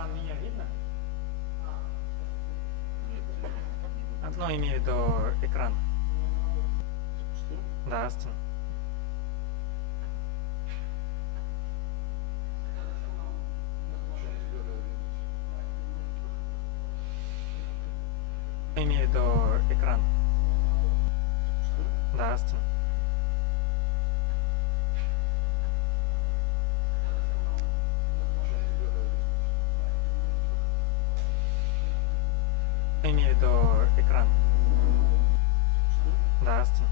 Там меня видно? Ну, имею в виду экран. Да, Астон. Имею в виду экран. Да, Астон. Имею в виду экран. Да, Астон.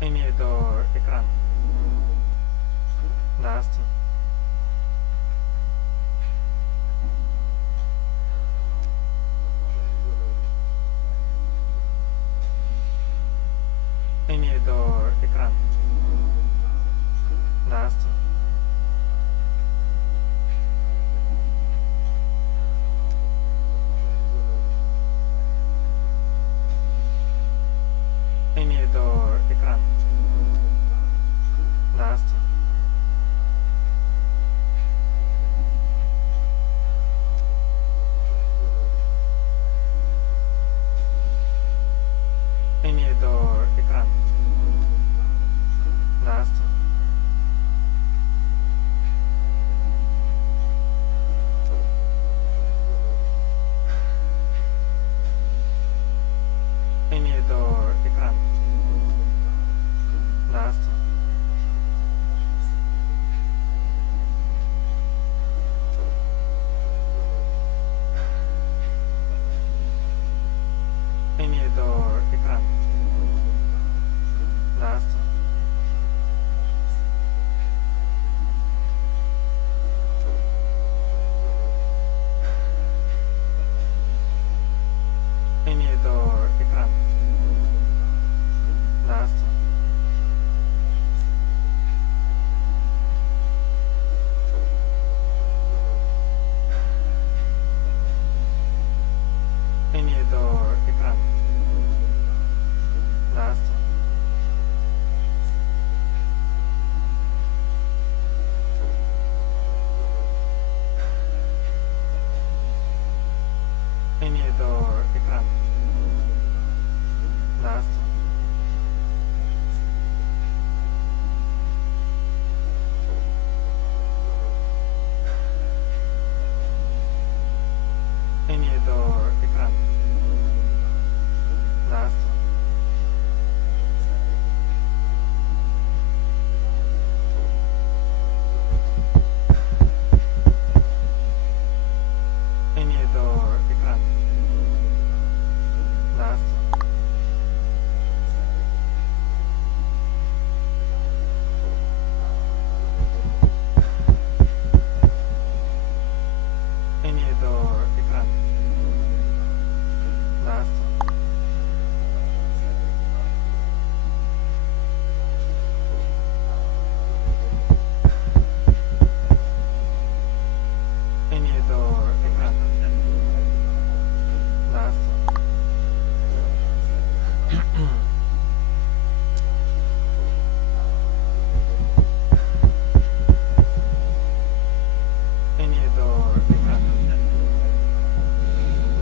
Имею в виду экран. Да, Астон. Имею в виду экран. Да, Астон. Имею в виду экран. Да, Астон. Имею в виду экран. Да, Астон. Имею в виду экран. Да, Астон. Имею в виду экран. Да, Астон. Имею в виду экран. Да, Астон. Имею в виду экран. Да, Астон. Имею в виду экран. Да, Астон. Имею в виду экран. Да, Астон. Имею в виду экран. Да, Астон. Имею в виду экран. Да, Астон. Имею в виду экран. Да, Астон. Имею в виду экран. Да,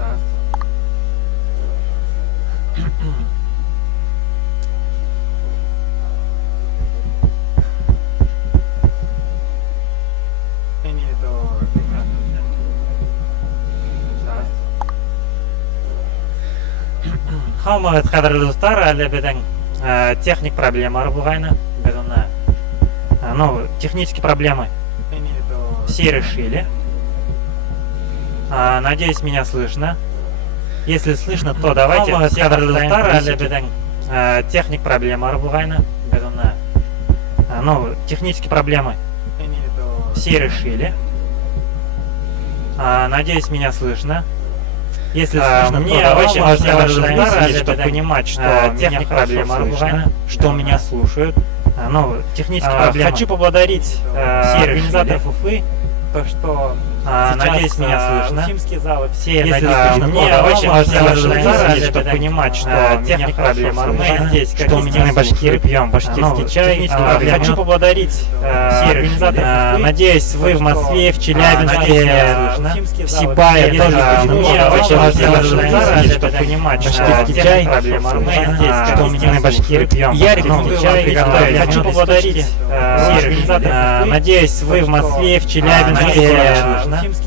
Астон. Имею в виду экран. Да, Астон. Хаммат кадрлы достар, әле безнең техник проблемалар булгайны. Без аны ну, технические проблемы Имею в виду все решили. Надеюсь, меня слышно. Если слышно, то давайте все оставим техник проблемалар булгайны. Без аны ну, технические проблемы имею в виду все решили. Надеюсь, меня слышно. Если слышно, мне то очень давайте важно все мысли, чтобы понимать, что меня техник хорошо проблемалар слышно, булгайны. что меня слушают. Ну, технические проблемы. Хочу поблагодарить все организаторов решили. Уфы, то что Надеюсь, меня слышно. Уфимский зал. Все, Если надеюсь, слышно, мне то очень можете важно разжевать, чтобы понимать, что техника проблема. Надеюсь, Что у меня мы башкиры пьем башкирский чай. Хочу поблагодарить все организаторов. Надеюсь, вы в Москве, в Челябинске, в Сибае тоже. Мне очень важно разжевать, чтобы понимать, что башкирский чай проблема. Надеюсь, Что мы башкиры пьем. Я рекомендую чай вам приготовить. Хочу поблагодарить все организаторов. Надеюсь, вы в Москве, в Челябинске,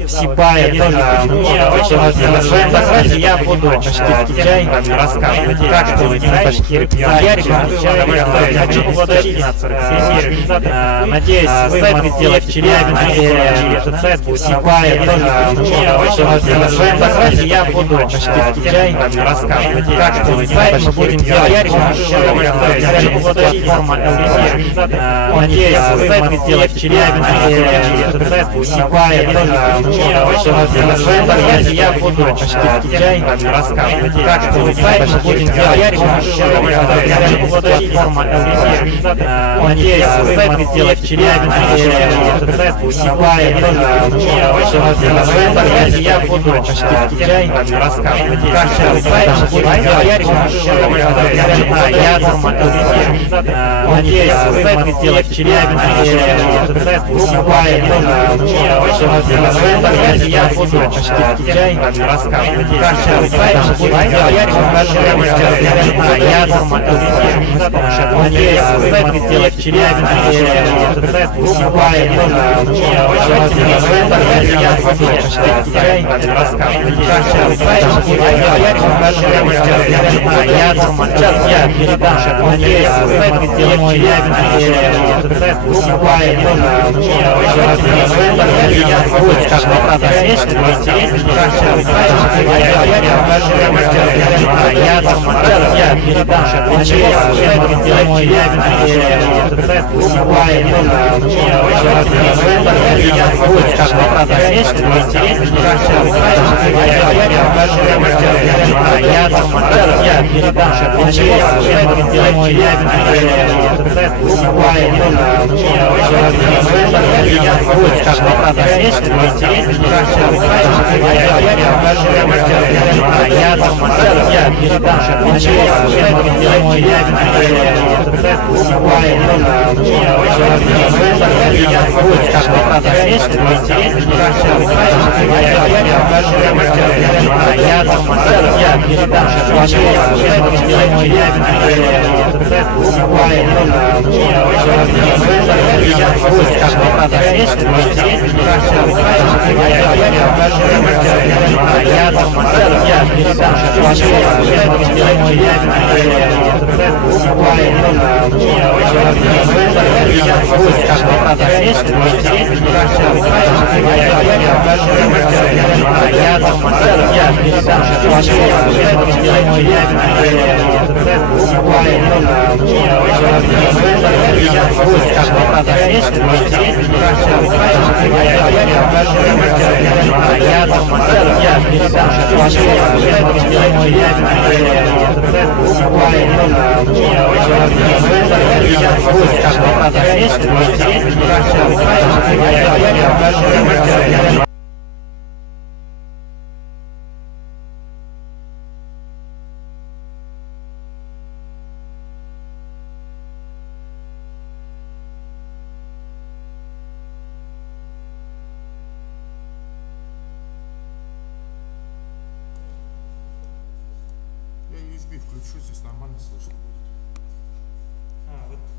в Сибае тоже. Мне очень важно. В своем докладе я буду башкирский чай рассказывать, как делать башкиры пьем. Я рекомендую вам приготовить. Хочу поблагодарить все организаторов. Надеюсь, вы в Москве, в Челябинске, в Сибае тоже. Мне очень важно. В своем докладе я буду башкирский чай рассказывать, как делать мы будем делать. Я рекомендую вам приготовить. Хочу поблагодарить платформа LVC. Надеюсь, вы в Москве, в Челябинске, в Сибае тоже. Мне очень важно. В своем докладе я буду башкирский чай рассказывать, как делать мы будем делать. Я рекомендую вам приготовить. Хочу поблагодарить платформа LVC. Надеюсь, вы в Москве, в Челябинске, в Сибае тоже. Мне очень важно. В своем докладе я буду башкирский чай рассказывать, как делать мы будем делать. Я рекомендую вам приготовить. Я платформа LVC. Надеюсь, вы в Москве, в Челябинске, в Сибае тоже. Мне очень важно. В своем докладе я буду башкирский чай рассказывать, как делать мы будем делать. Я рекомендую вам приготовить. Я платформа LVC. Надеюсь, вы в Москве, в Челябинске, в Сибае тоже. Мне очень важно. В своем докладе я буду башкирский чай рассказывать, как делать мы будем делать. Я рекомендую вам приготовить. Я платформа LVC. Я передам. Надеюсь, вы в Москве, в Челябинске, в Сибае тоже. Мне очень важно. В своем докладе я буду каждая фраза смешная, но интереснее, как делать я рекомендую вам приготовить. Я платформа LVC. Я передам. Надеюсь, вы в Москве, в Челябинске, в Сибае тоже. Мне очень важно. В своем докладе я буду каждая фраза смешная, но интереснее, как делать я рекомендую вам приготовить. Я платформа LVC. Я передам. Надеюсь, вы в Москве, в Челябинске, в Сибае тоже. Мне очень важно. В своем докладе я буду каждая фраза смешная, но интереснее, как делать я рекомендую вам приготовить. Я платформа LVC. Я передам. Надеюсь, вы в Москве, в Челябинске, в Сибае тоже. Мне очень важно. В своем докладе я буду каждая фраза смешная, но интереснее, как делать я рекомендую вам приготовить. Я платформа LVC. Я передам. Надеюсь, вы в Москве, в Челябинске, в Сибае тоже. Мне очень важно. В своем докладе я буду каждая фраза смешная, но интереснее, как делать я рекомендую вам приготовить. Я платформа LVC. Я передам. Надеюсь, вы в Москве, в Челябинске, в Сибае тоже. Мне очень важно. В своем докладе я буду каждая фраза смешная, но интереснее, как делать я рекомендую вам приготовить. Я платформа LVC. Я передам. Надеюсь, вы в Москве, в Челябинске, в Сибае тоже. Мне очень важно. В своем докладе я буду каждая фраза смешная, но интереснее, как делать я рекомендую вам приготовить. Я платформа LVC. Я передам. Надеюсь, вы в Москве, в Челябинске, в Сибае тоже. Мне очень важно. В своем докладе я буду каждая фраза смешная, но интереснее, как делать я рекомендую вам приготовить. Я USB включу, здесь нормально слышно будет.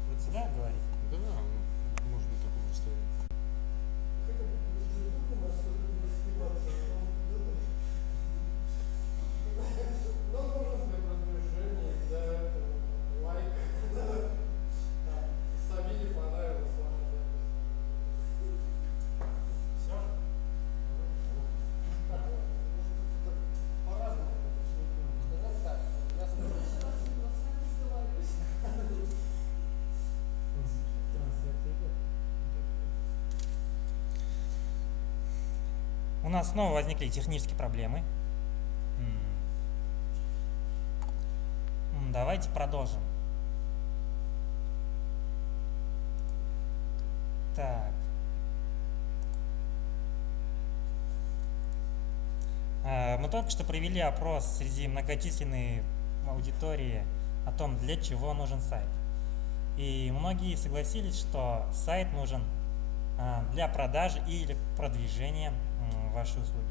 Вот сюда говорить? Да, можно такое поставить. У нас снова возникли технические проблемы. Давайте продолжим. Так. Мы только что провели опрос среди многочисленной аудитории о том, для чего нужен сайт. И многие согласились, что сайт нужен для продажи или продвижения вашей услуги.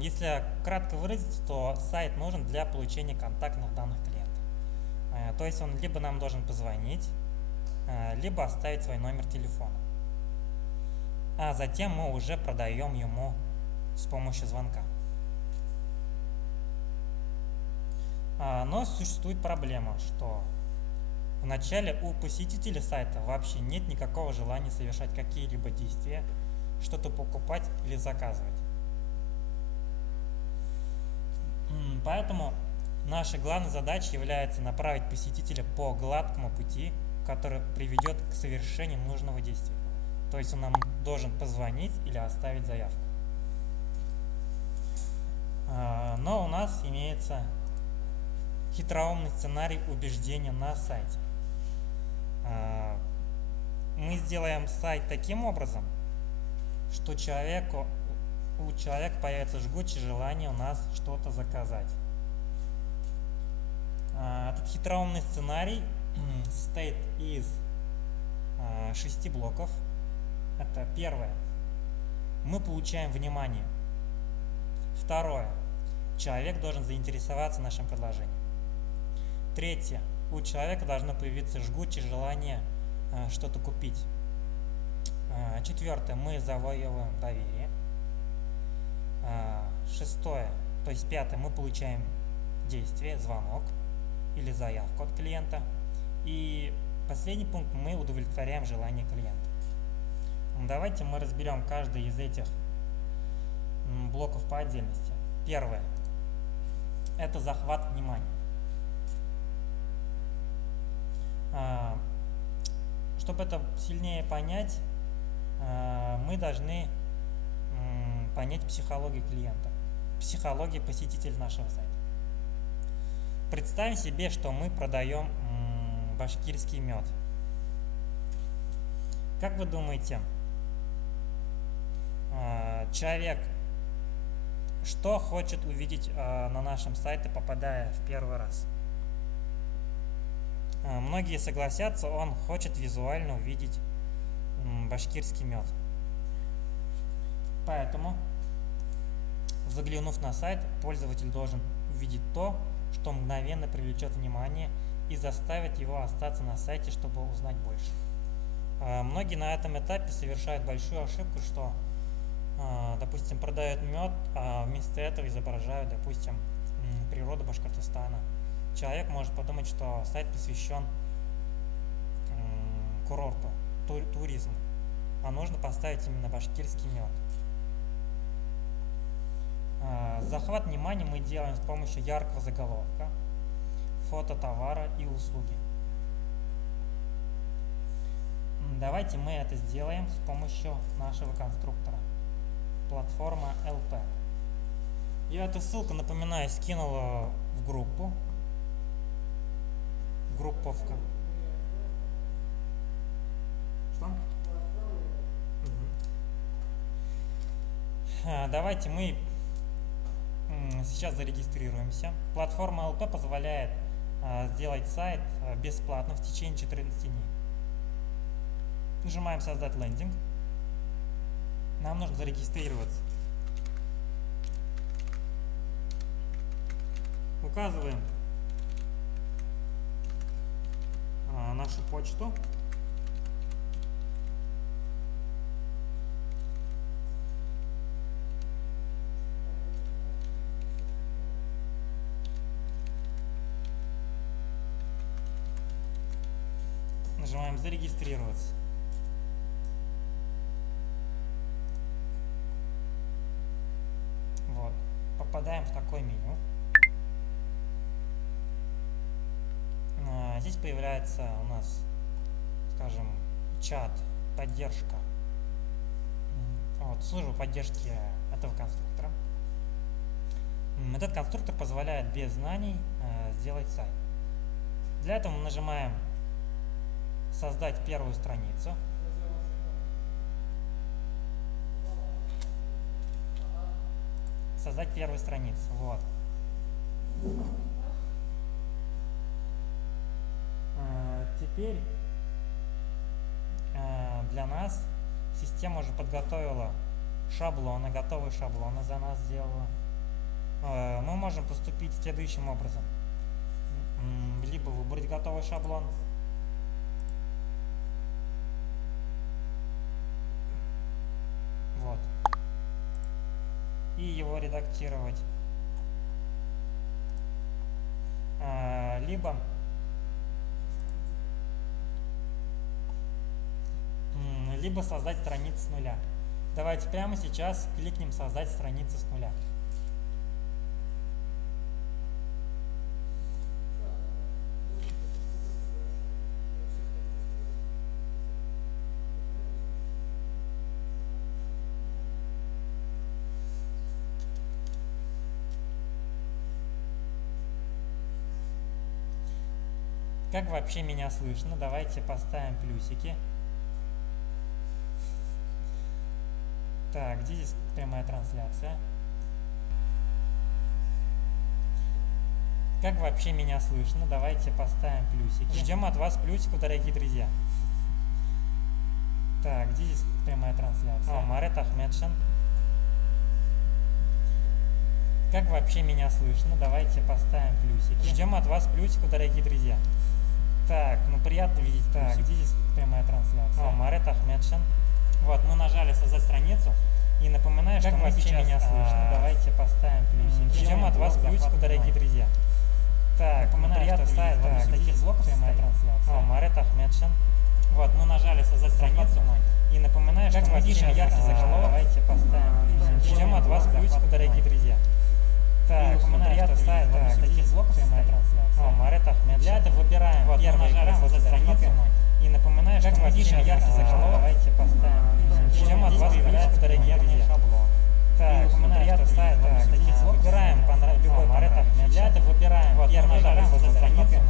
Если кратко выразить, то сайт нужен для получения контактных данных клиента. То есть он либо нам должен позвонить, либо оставить свой номер телефона. А затем мы уже продаем ему с помощью звонка. Но существует проблема, что вначале у посетителя сайта вообще нет никакого желания совершать какие-либо действия, что-то покупать или заказывать. Поэтому нашей главной задачей является направить посетителя по гладкому пути, который приведет к совершению нужного действия. То есть он нам должен позвонить или оставить заявку. Но у нас имеется хитроумный сценарий убеждения на сайте. Мы сделаем сайт таким образом, что у человека появится жгучее желание у нас что-то заказать. Этот хитроумный сценарий состоит из 6 блоков. Это первое. Мы получаем внимание. Второе. Человек должен заинтересоваться нашим предложением. Третье. У человека должно появиться жгучее желание что-то купить. Четвертое. Мы завоевываем доверие. Шестое. То есть пятое. Мы получаем действие, звонок или заявку от клиента. И последний пункт. Мы удовлетворяем желание клиента. Давайте мы разберем каждый из этих блоков по отдельности. Первое. Это захват внимания. Чтобы это сильнее понять, мы должны понять психологию клиента, психологию посетителя нашего сайта. Представим себе, что мы продаем башкирский мед. Как вы думаете, человек что хочет увидеть на нашем сайте, попадая в первый раз? Многие согласятся, он хочет визуально увидеть башкирский мед. Поэтому, заглянув на сайт, пользователь должен увидеть то, что мгновенно привлечет внимание и заставит его остаться на сайте, чтобы узнать больше. Многие на этом этапе совершают большую ошибку, что, допустим, продают мед, а вместо этого изображают, допустим, природу Башкортостана. Человек может подумать, что сайт посвящен курорту, туризму, а нужно поставить именно башкирский мед. Захват внимания мы делаем с помощью яркого заголовка, фото товара и услуги. Давайте мы это сделаем с помощью нашего конструктора, платформа LP. Я эту ссылку, напоминаю, скинул в группу. Групповка. Что? Давайте мы сейчас зарегистрируемся. Платформа LP позволяет сделать сайт бесплатно в течение 14 дней. Нажимаем «Создать лендинг». Нам нужно зарегистрироваться. Указываем нашу почту. Нажимаем «Зарегистрироваться». Вот. Попадаем в такое меню. Здесь появляется у нас, скажем, чат, поддержка. Вот, служба поддержки этого конструктора. Этот конструктор позволяет без знаний сделать сайт. Для этого мы нажимаем «Создать первую страницу». создать первую страницу. Вот. Теперь для нас система уже подготовила шаблоны, готовые шаблоны за нас сделала. Мы можем поступить следующим образом. Либо выбрать готовый шаблон, вот, и его редактировать, либо создать страницу с нуля. Давайте прямо сейчас кликнем «Создать страницу с нуля». Как вообще меня слышно? Давайте поставим плюсики. Так, где здесь прямая трансляция? Как вообще меня слышно? Давайте поставим плюсики. Ждем от вас плюсиков, дорогие друзья. Так, где здесь прямая трансляция? Марет Ахмедшин. Как вообще меня слышно? Давайте поставим плюсики. Ждем от вас плюсиков, дорогие друзья. Так, ну приятно видеть. Так, где здесь прямая трансляция? Марет Ахмедшин. Вот, мы нажали «Создать страницу». И напоминаю, что мы сейчас меня слышно. Давайте поставим плюсики. Ждем от вас плюсиков, дорогие друзья. Так, напоминаю, что сайт таких блоков прямая трансляция. Марет Ахмедшин. Вот, мы нажали «Создать страницу». И напоминаю, что мы сейчас яркий заголовок. Давайте поставим плюсики. Ждем от вас плюсиков, дорогие друзья. Так, напоминаю, что сайт таких блоков прямая трансляция. Марет Ахмедшин. Для этого выбираем вот, первый экран, «Создать страницу». И напоминаю, что мы сейчас яркий заголовок. Давайте поставим плюсики. Ждем от вас плюсиков, дорогие друзья. Так, напоминаю, что сайт таких блоков. Выбираем любой Марет Ахмедшин. Для этого выбираем вот, первый экран, «Создать страницу».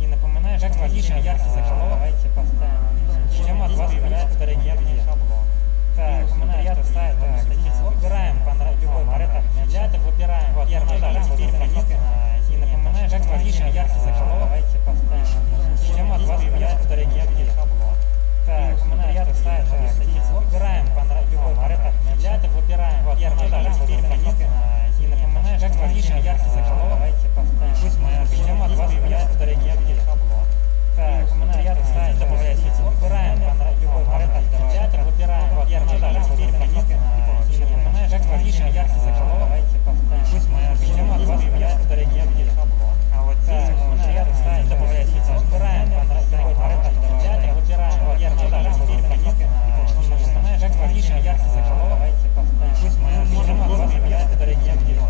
И напоминаю, что мы сейчас яркий заголовок. Давайте поставим плюсики. Ждем от вас плюсиков, дорогие друзья. Так, напоминаю, что сайт таких блоков. Выбираем любой Марет Ахмедшин. Для этого выбираем вот, первый экран, «Создать страницу». И напоминаю, что мы сейчас яркий заголовок. Давайте поставим плюсики. Ждем от вас плюсиков, дорогие друзья. Так, напоминаю, что сайт таких блоков. Выбираем любой Марет Ахмедшин. Для этого выбираем вот, первый экран, «Создать страницу». И напоминаю, что мы сейчас яркий заголовок. Давайте поставим плюсики. Ждем от вас плюсиков, дорогие друзья. Так, напоминаю, что сайт таких блоков. Выбираем любой Марет Ахмедшин. Для этого выбираем вот, первый экран, «Создать страницу». И напоминаю, что мы сейчас яркий заголовок. Давайте поставим плюсики. Ждем от вас плюсиков, дорогие друзья. А вот здесь приятно сайт выбираем любой Марет Ахмедшин. Для этого выбираем вот, первый экран, «Создать страницу». И напоминаю, что мы сейчас яркий заголовок. Давайте поставим плюсики. Ждем от вас плюсиков, дорогие друзья.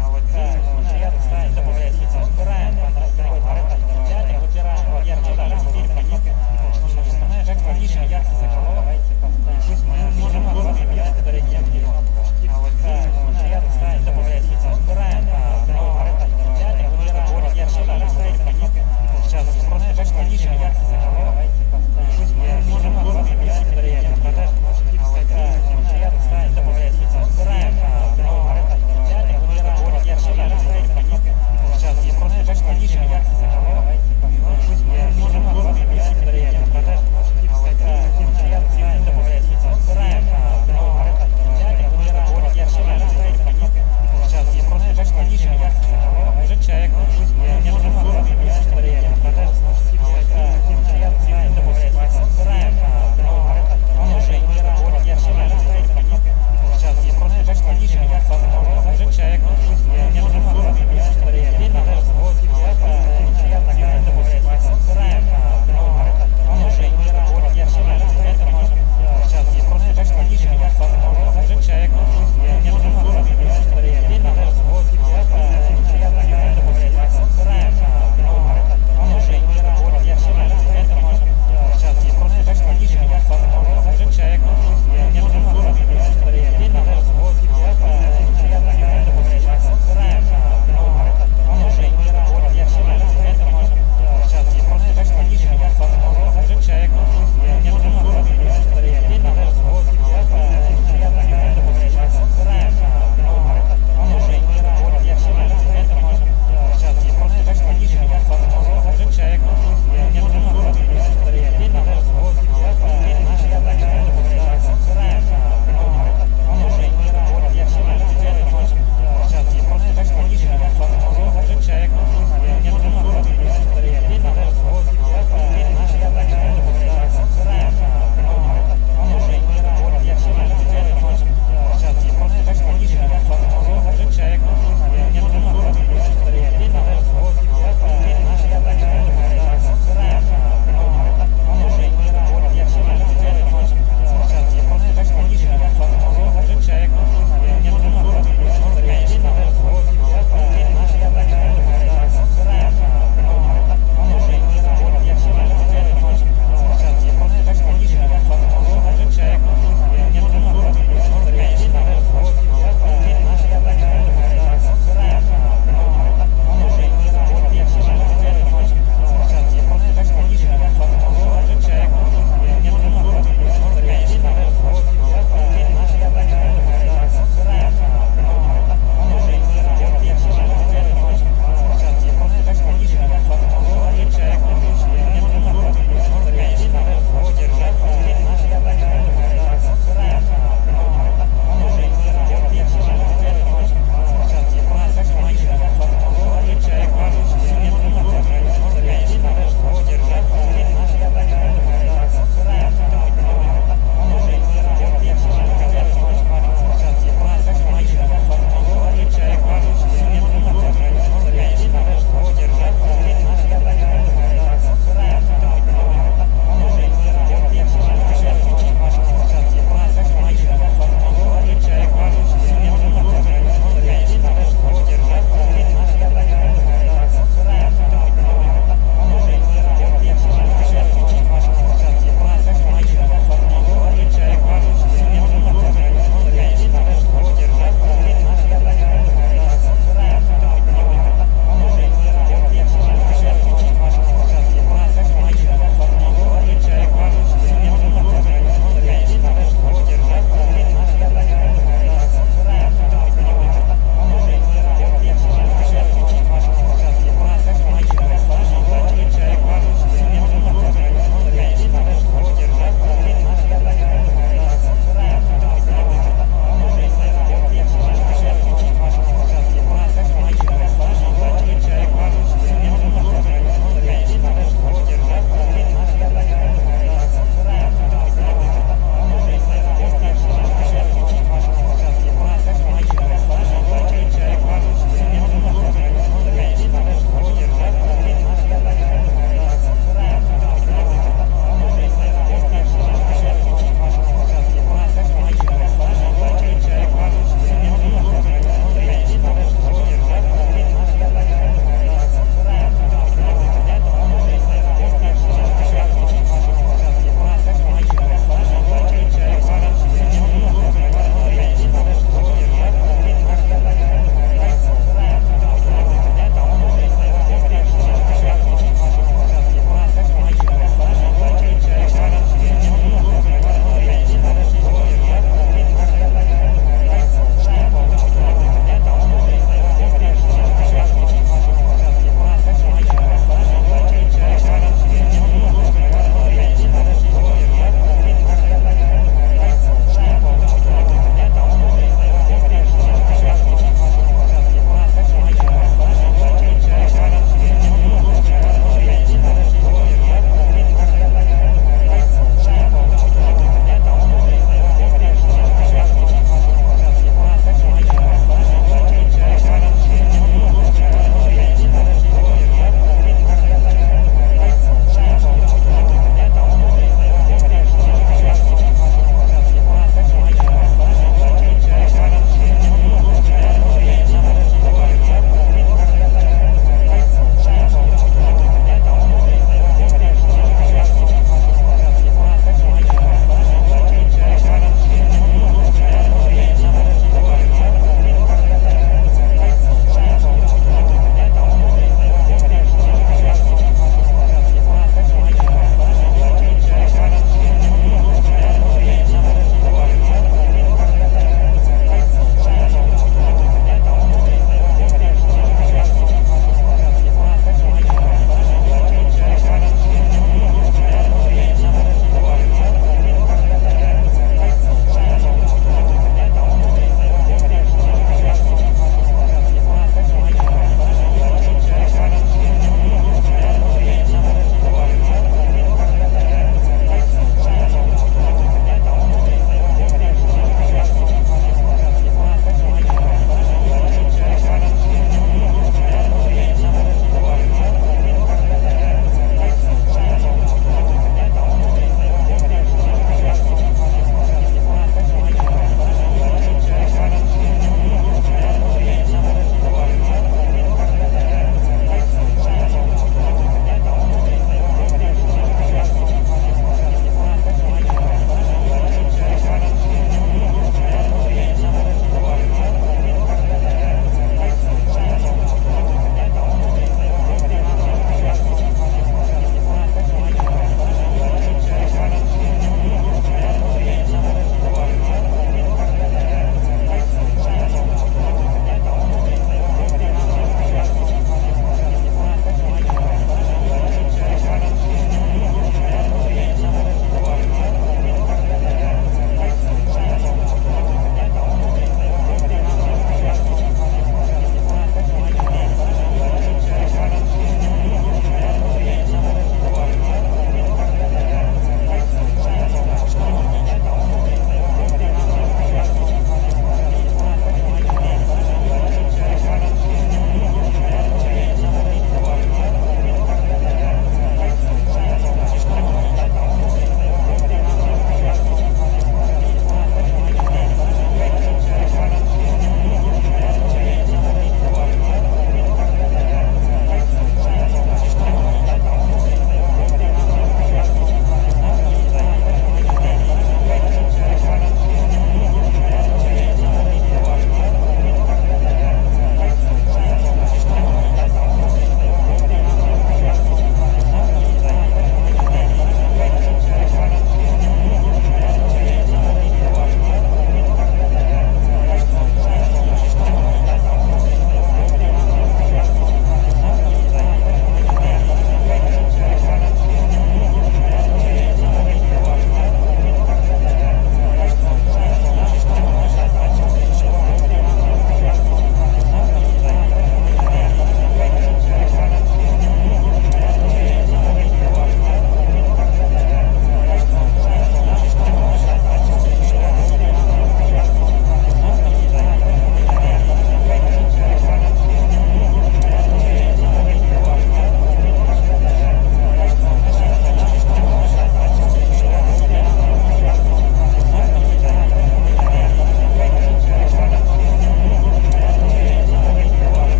А вот здесь приятно сайт выбираем любой Марет Ахмедшин. Для этого выбираем вот, первый экран, «Создать страницу». И напоминаю, что мы сейчас яркий заголовок. Давайте поставим плюсики. Ждем от вас плюсиков, дорогие друзья. А вот здесь приятно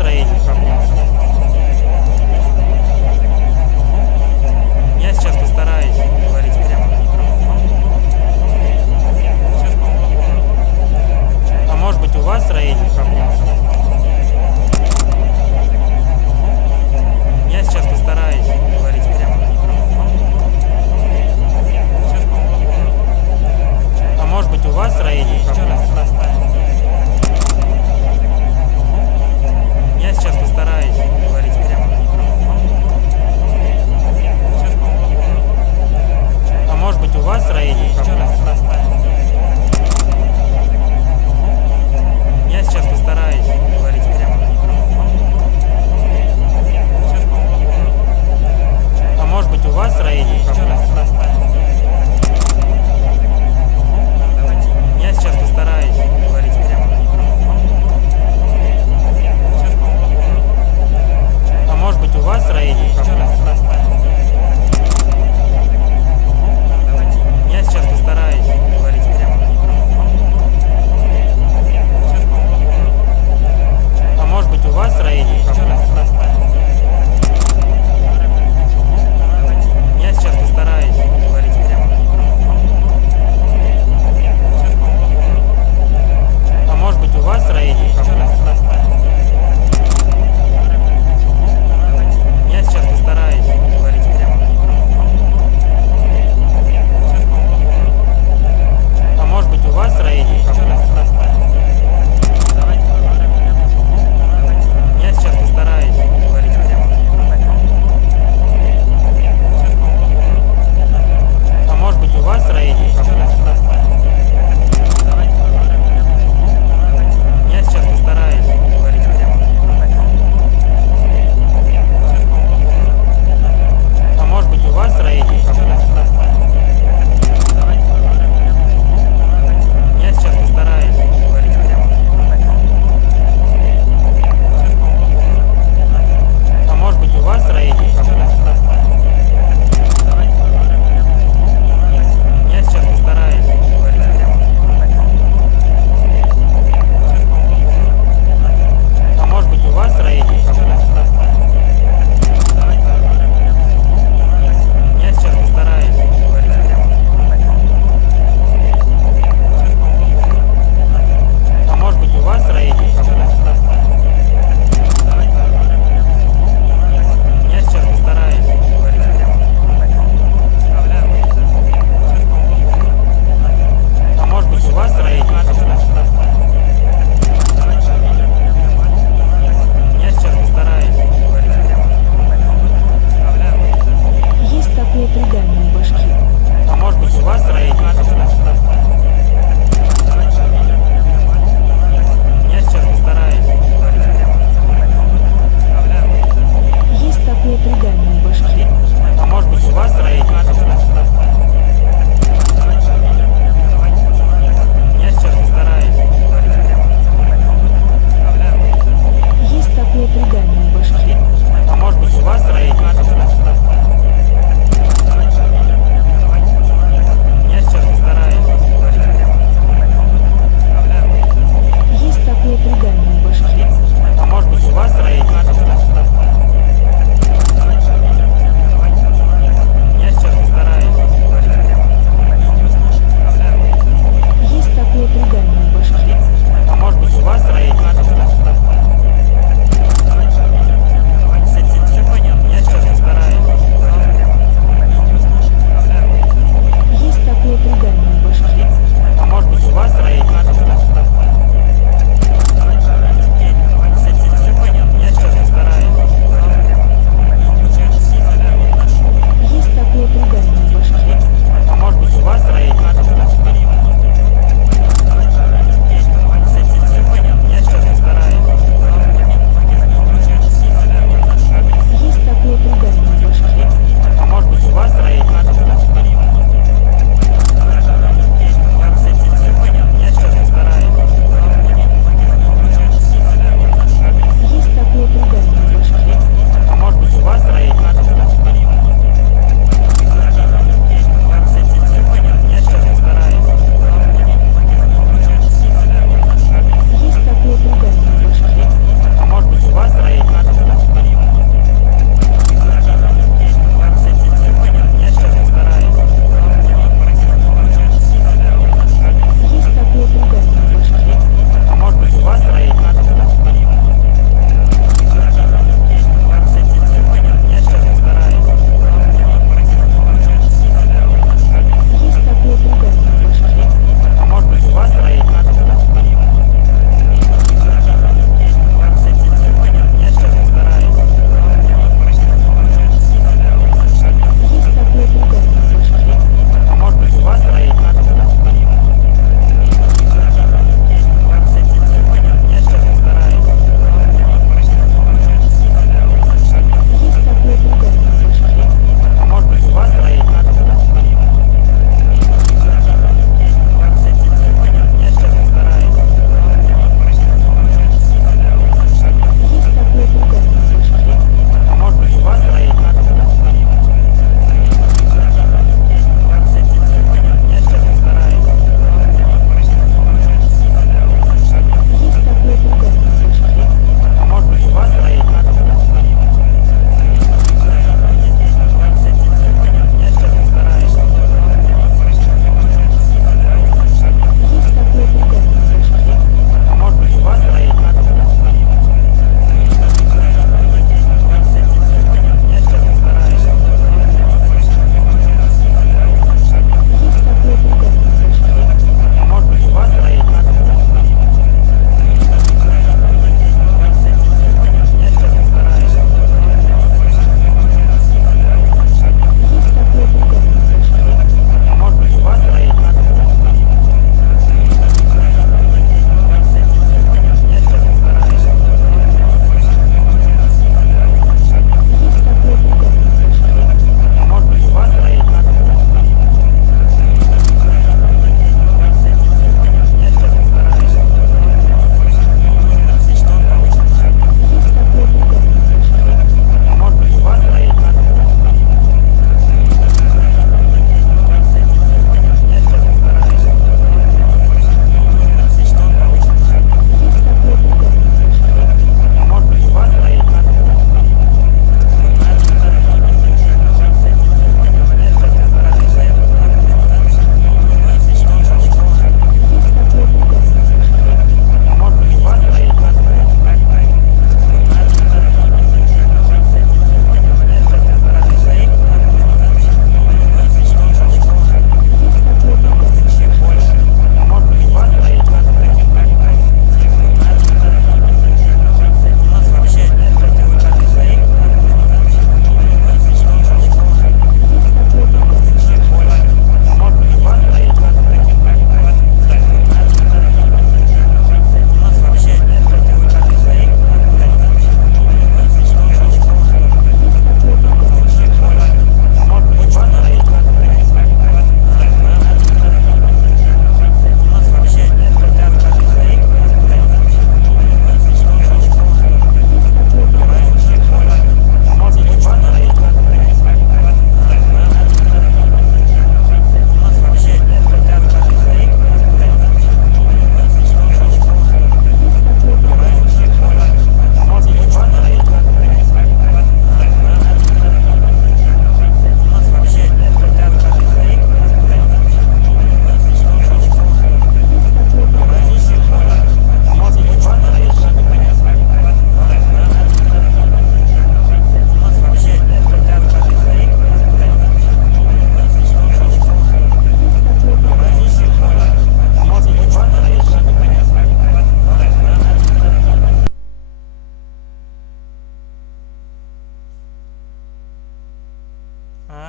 строительных проблем. Я сейчас постараюсь говорить прямо в микрофон. Сейчас попробую. А может быть у вас строительных проблем? Я сейчас постараюсь говорить прямо в микрофон. Сейчас попробую. А может быть у вас строительных проблем? Я сейчас постараюсь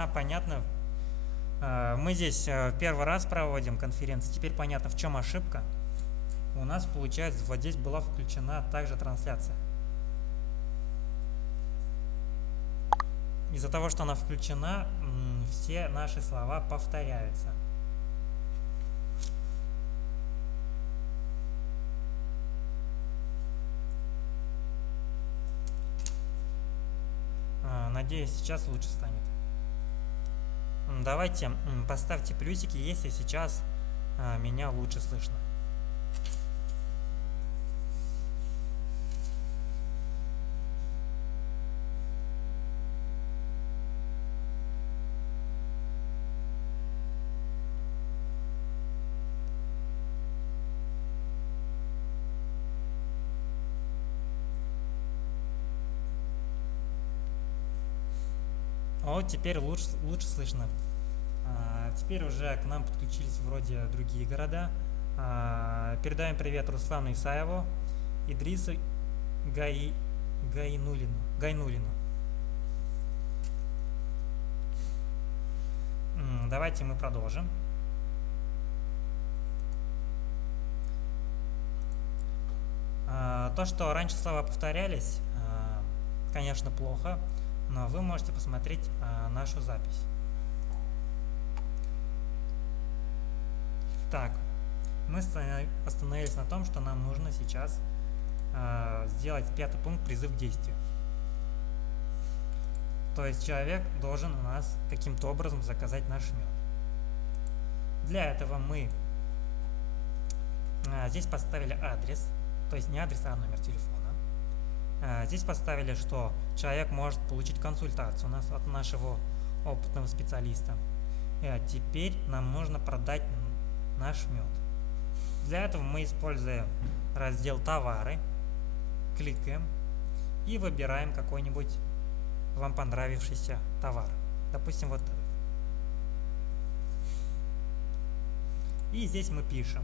Да, понятно. Мы здесь первый раз проводим конференцию. Теперь понятно, в чем ошибка. У нас, получается, вот здесь была включена также трансляция. Из-за того, что она включена, все наши слова повторяются. Надеюсь, сейчас лучше станет. Давайте поставьте плюсики, если сейчас меня лучше слышно. Вот теперь лучше слышно. Теперь уже к нам подключились вроде другие города. Передаем привет Руслану Исаеву, Идрису Гайнулину. Давайте мы продолжим. То, что раньше слова повторялись, конечно, плохо, но вы можете посмотреть нашу запись. Так, мы остановились на том, что нам нужно сейчас сделать 5-й пункт «Призыв к действию». То есть человек должен у нас каким-то образом заказать наш мед. Для этого мы здесь поставили адрес, то есть не адрес, а номер телефона. Здесь поставили, что человек может получить консультацию у нас от нашего опытного специалиста. И теперь нам нужно продать наш мед. Для этого мы используем раздел «Товары», кликаем и выбираем какой-нибудь вам понравившийся товар. Допустим, вот этот. И здесь мы пишем.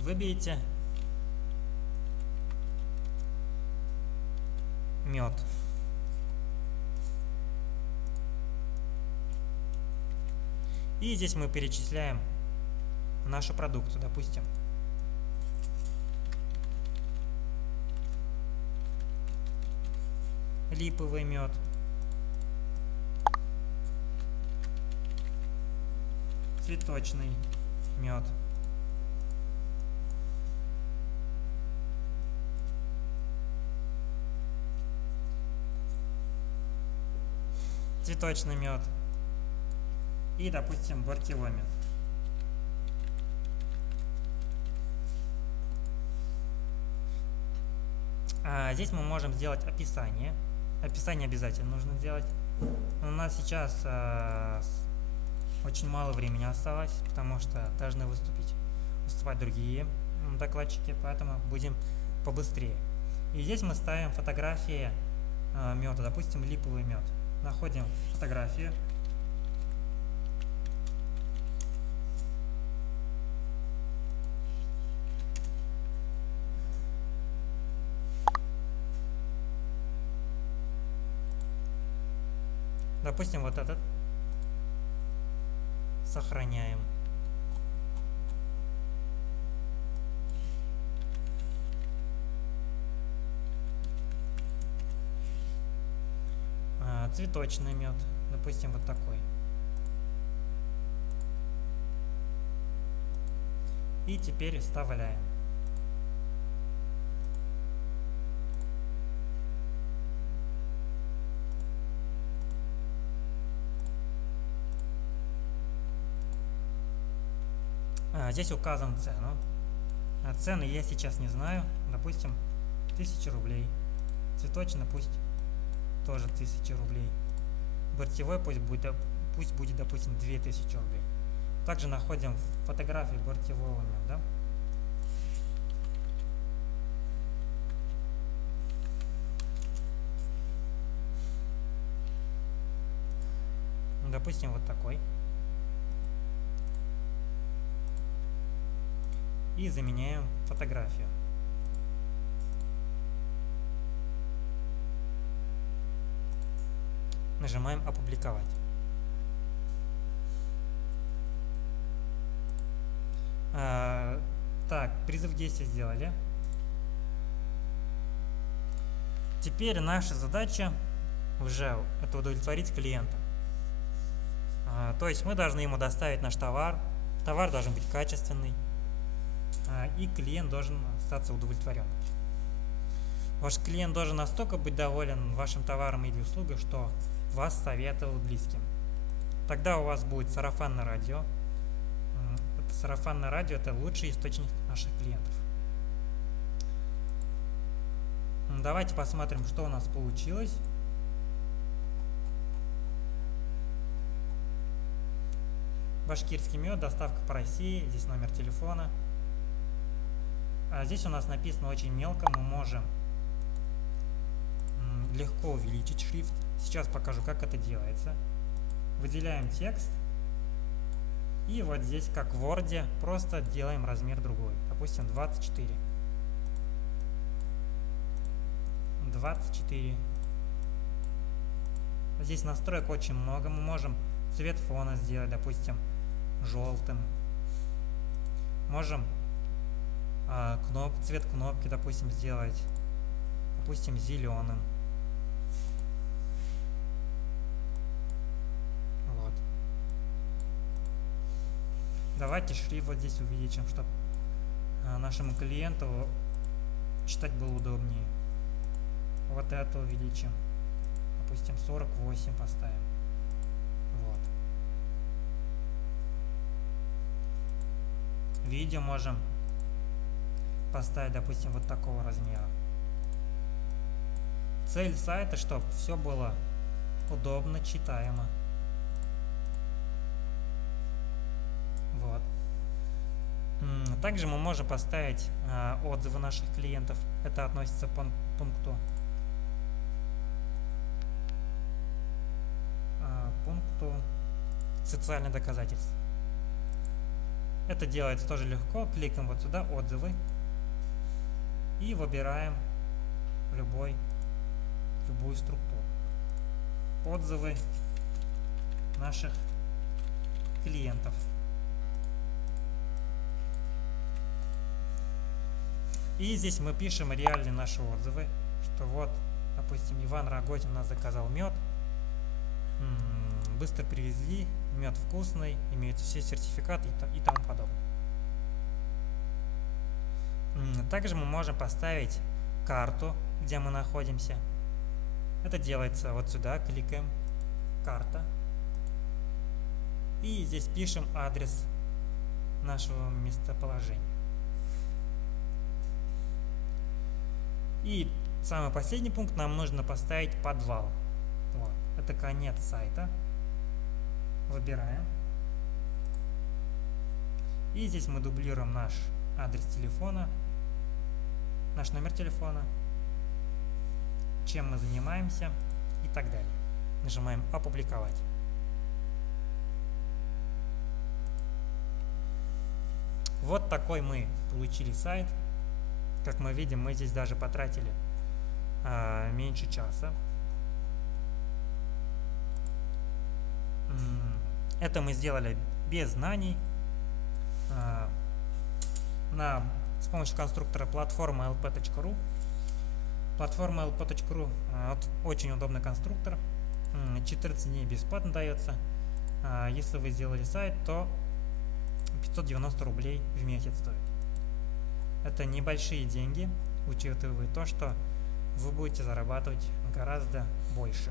Выберите мед. И здесь мы перечисляем нашу продукцию, допустим. Липовый мед. Цветочный мед. Цветочный мед. И, допустим, бортевой мед. Здесь мы можем сделать описание. Описание обязательно нужно сделать. У нас сейчас очень мало времени осталось, потому что должны выступать другие докладчики, поэтому будем побыстрее. И здесь мы ставим фотографии меда, допустим, липовый мед. Находим фотографию. Допустим, вот этот. Сохраняем. Цветочный мед. Допустим, вот такой. И теперь вставляем. Здесь указан цену. Цены я сейчас не знаю. Допустим, 1000 рублей. Цветочный пусть тоже 1000 рублей. Бортевой пусть будет, допустим, 2000 рублей. Также находим фотографии бортевого меда. Допустим, вот такой. И заменяем фотографию. Нажимаем «Опубликовать». Так, призыв действия сделали. Теперь наша задача уже это удовлетворить клиента. То есть мы должны ему доставить наш товар. Товар должен быть качественный. И клиент должен остаться удовлетворен. Ваш клиент должен настолько быть доволен вашим товаром или услугой, что вас советовал близким. Тогда у вас будет сарафанное радио. Это сарафанное радио – это лучший источник наших клиентов. Давайте посмотрим, что у нас получилось. Башкирский мед, доставка по России. Здесь номер телефона. Здесь у нас написано очень мелко. Мы можем легко увеличить шрифт. Сейчас покажу, как это делается. Выделяем текст. И вот здесь, как в Word, просто делаем размер другой. Допустим, 24. 24. Здесь настроек очень много. Мы можем цвет фона сделать, допустим, желтым. Можем цвет кнопки, допустим, сделать, допустим, зеленым. Вот. Давайте шрифт вот здесь увеличим, чтобы нашему клиенту читать было удобнее. Вот это увеличим. Допустим, 48 поставим. Вот. Видео можем поставить, допустим, вот такого размера. Цель сайта, чтобы все было удобно, читаемо. Вот. Также мы можем поставить отзывы наших клиентов. Это относится к пункту социальных доказательств. Это делается тоже легко. Кликаем вот сюда «Отзывы» и выбираем любую структуру. Отзывы наших клиентов. И здесь мы пишем реальные наши отзывы, что вот, допустим, Иван Рогозин у нас заказал мед, быстро привезли, мед вкусный, имеются все сертификаты и тому подобное. Также мы можем поставить карту, где мы находимся. Это делается вот сюда, кликаем «Карта». И здесь пишем адрес нашего местоположения. И самый последний пункт, нам нужно поставить подвал. Вот. Это конец сайта. Выбираем. И здесь мы дублируем наш адрес телефона, наш номер телефона, чем мы занимаемся и так далее. Нажимаем «Опубликовать». Вот такой мы получили сайт. Как мы видим, мы здесь даже потратили меньше часа. Это мы сделали без знаний. С помощью конструктора платформа lp.ru. Платформа lp.ru очень удобный конструктор. 14 дней бесплатно дается. Если вы сделали сайт, то 590 рублей в месяц стоит. Это небольшие деньги, учитывая то, что вы будете зарабатывать гораздо больше.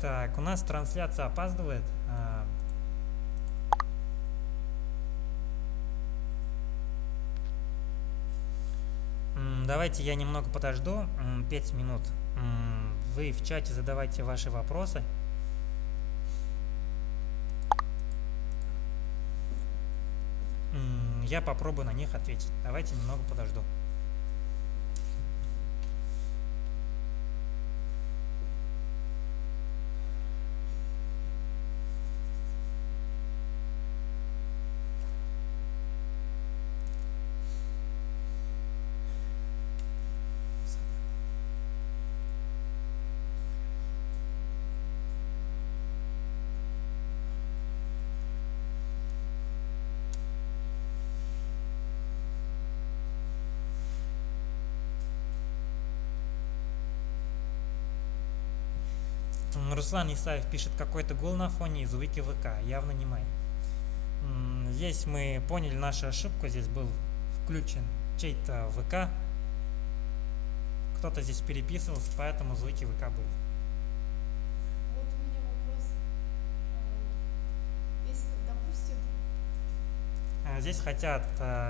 Так, у нас трансляция опаздывает. Давайте я немного подожду, 5 минут. Вы в чате задавайте ваши вопросы. Я попробую на них ответить. Давайте немного подожду. Руслан Исаев пишет, какой-то гул на фоне из вики ВК, явно не май. Здесь мы поняли нашу ошибку, здесь был включен чей-то ВК. Кто-то здесь переписывался, поэтому звуки ВК были. Вот у меня вопрос. Если, допустим, Здесь хотят,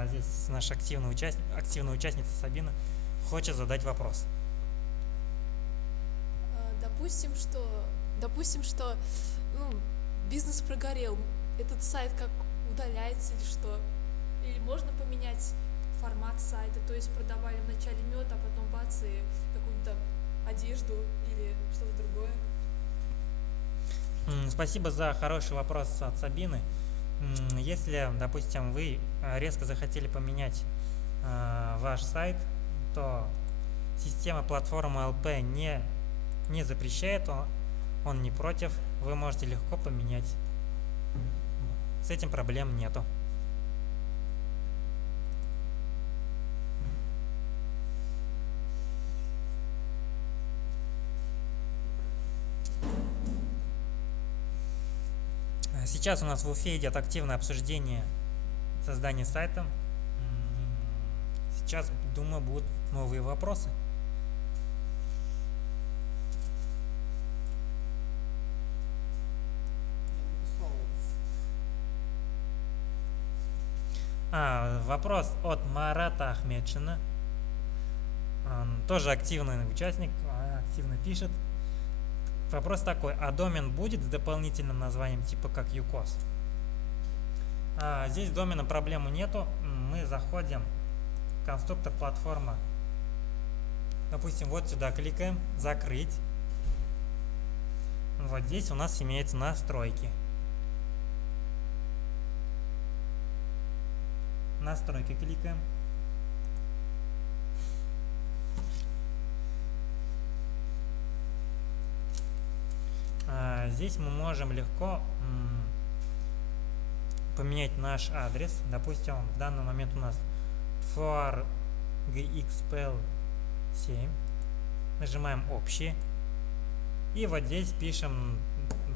здесь наша активная участница Сабина хочет задать вопрос. допустим, что ну, бизнес прогорел, этот сайт как удаляется или что? Или можно поменять формат сайта, то есть продавали вначале мед, а потом бац, и какую-то одежду или что-то другое? Спасибо за хороший вопрос от Сабины. Если, допустим, вы резко захотели поменять ваш сайт, то система платформы LP не запрещает, он не против, вы можете легко поменять. С этим проблем нету. Сейчас у нас в Уфе идет активное обсуждение создания сайта. Сейчас, думаю, будут новые вопросы. Вопрос от Марата Ахмедшина. Он тоже активный участник, активно пишет. Вопрос такой, а домен будет с дополнительным названием типа как UCOS? Здесь с доменом проблемы нету. Мы заходим в конструктор платформа. Допустим, вот сюда кликаем, закрыть. Вот здесь у нас имеются настройки. Настройки кликаем. Здесь мы можем легко поменять наш адрес. Допустим, в данный момент у нас forgxpl 7. Нажимаем общий. И вот здесь пишем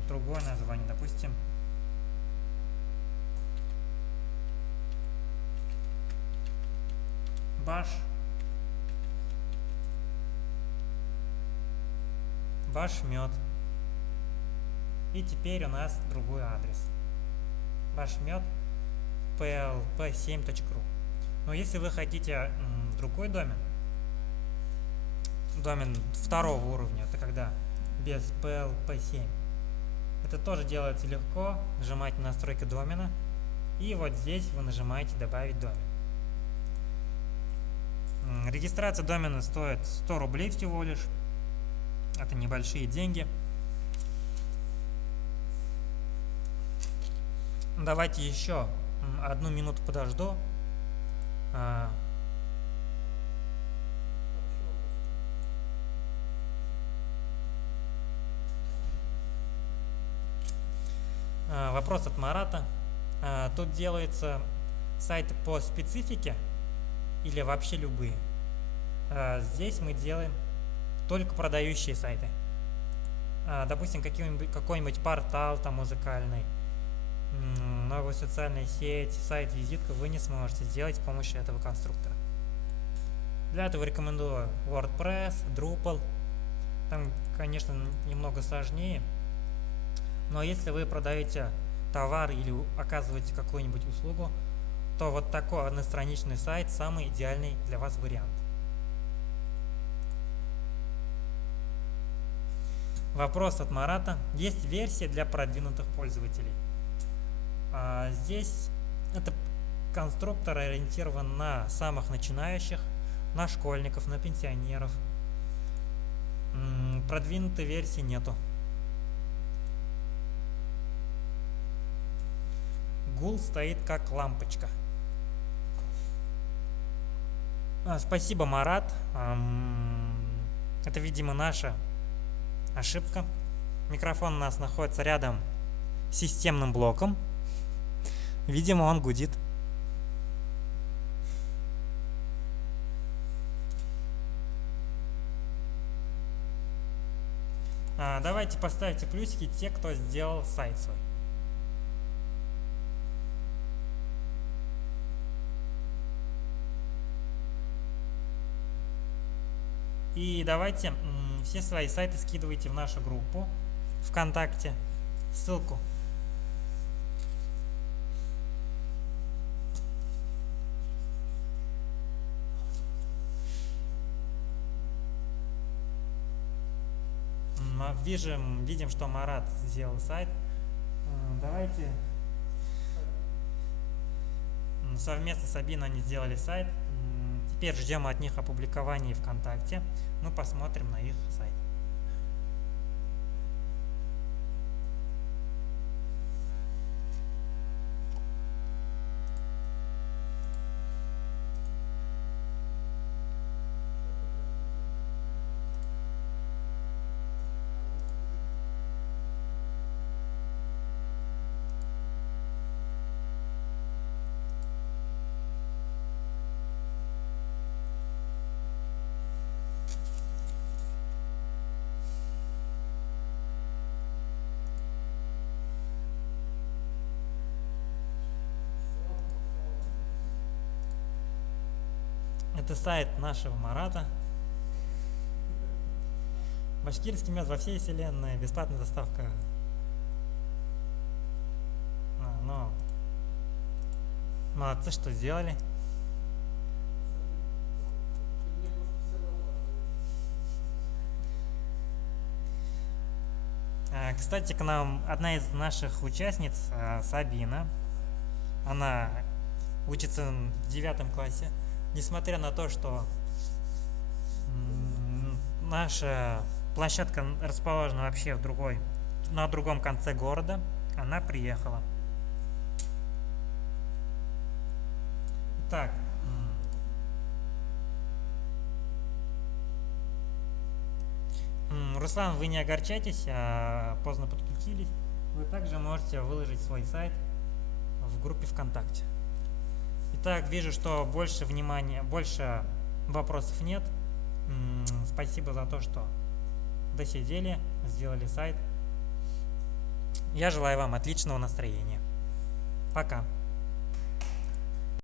другое название. Допустим, башмет. И теперь у нас другой адрес. Башмет plp7.ru. Но если вы хотите другой домен второго уровня, это когда без plp7, это тоже делается легко. Нажимаете на настройки домена. И вот здесь вы нажимаете добавить домен. Регистрация домена стоит 100 рублей всего лишь. Это небольшие деньги. Давайте еще 1 минуту подожду. Вопрос от Марата. Тут делается сайты по специфике или вообще любые? Здесь мы делаем только продающие сайты. Допустим, какой-нибудь портал там музыкальный, новую социальную сеть, сайт-визитку вы не сможете сделать с помощью этого конструктора. Для этого рекомендую WordPress, Drupal. Там, конечно, немного сложнее. Но если вы продаете товар или оказываете какую-нибудь услугу, то вот такой одностраничный сайт самый идеальный для вас вариант. Вопрос от Марата. Есть версия для продвинутых пользователей? Здесь это конструктор ориентирован на самых начинающих, на школьников, на пенсионеров. Продвинутой версии нету. Гул стоит как лампочка. Спасибо, Марат. Это, видимо, наша ошибка. Микрофон у нас находится рядом с системным блоком. Видимо, он гудит. Давайте давайте поставьте плюсики те, кто сделал сайт свой. И давайте все свои сайты скидывайте в нашу группу ВКонтакте. Ссылку. Видим, что Марат сделал сайт. Давайте совместно с Абиной они сделали сайт. Теперь ждем от них опубликования ВКонтакте. Ну, посмотрим на их сайт. Это сайт нашего Марата. Башкирский мед во всей вселенной. Бесплатная доставка. Ну, молодцы, что сделали. Кстати, к нам одна из наших участниц, Сабина, она учится в 9 классе. Несмотря на то, что наша площадка расположена вообще на другом конце города, она приехала. Итак, Руслан, вы не огорчайтесь, поздно подключились. Вы также можете выложить свой сайт в группе ВКонтакте. Итак, вижу, что больше вопросов нет. Спасибо за то, что досидели, сделали сайт. Я желаю вам отличного настроения. Пока.